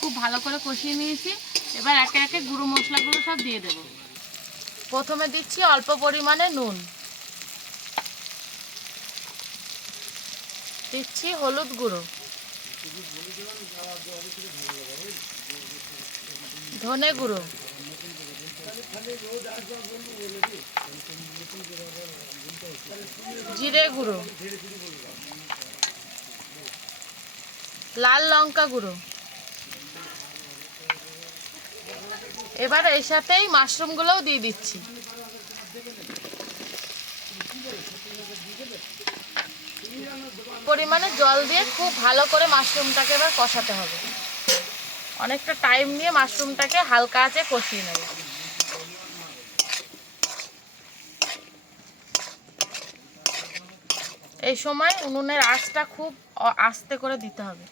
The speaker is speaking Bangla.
খুব ভালো করে কষিয়ে নিয়েছি। এবার একে একে গুঁড়ো মশলাগুলো সব দিয়ে দেব। প্রথমে দিচ্ছি অল্প পরিমাণে নুন, দিচ্ছি হলুদ গুঁড়ো, ধনে গুঁড়ো, জিরে গুঁড়ো, লাল লঙ্কা গুঁড়ো। এবার এর সাথেই মাশরুমগুলোও দিয়ে দিচ্ছি। পরিমাণে জল দিয়ে খুব ভালো করে মাশরুমটাকে এবার কষাতে হবে। অনেকটা টাইম নিয়ে মাশরুমটাকে হালকা আঁচে কষিয়ে নেব। এই সময় উনুনের আঁচটা খুব আস্তে করে দিতে হবে।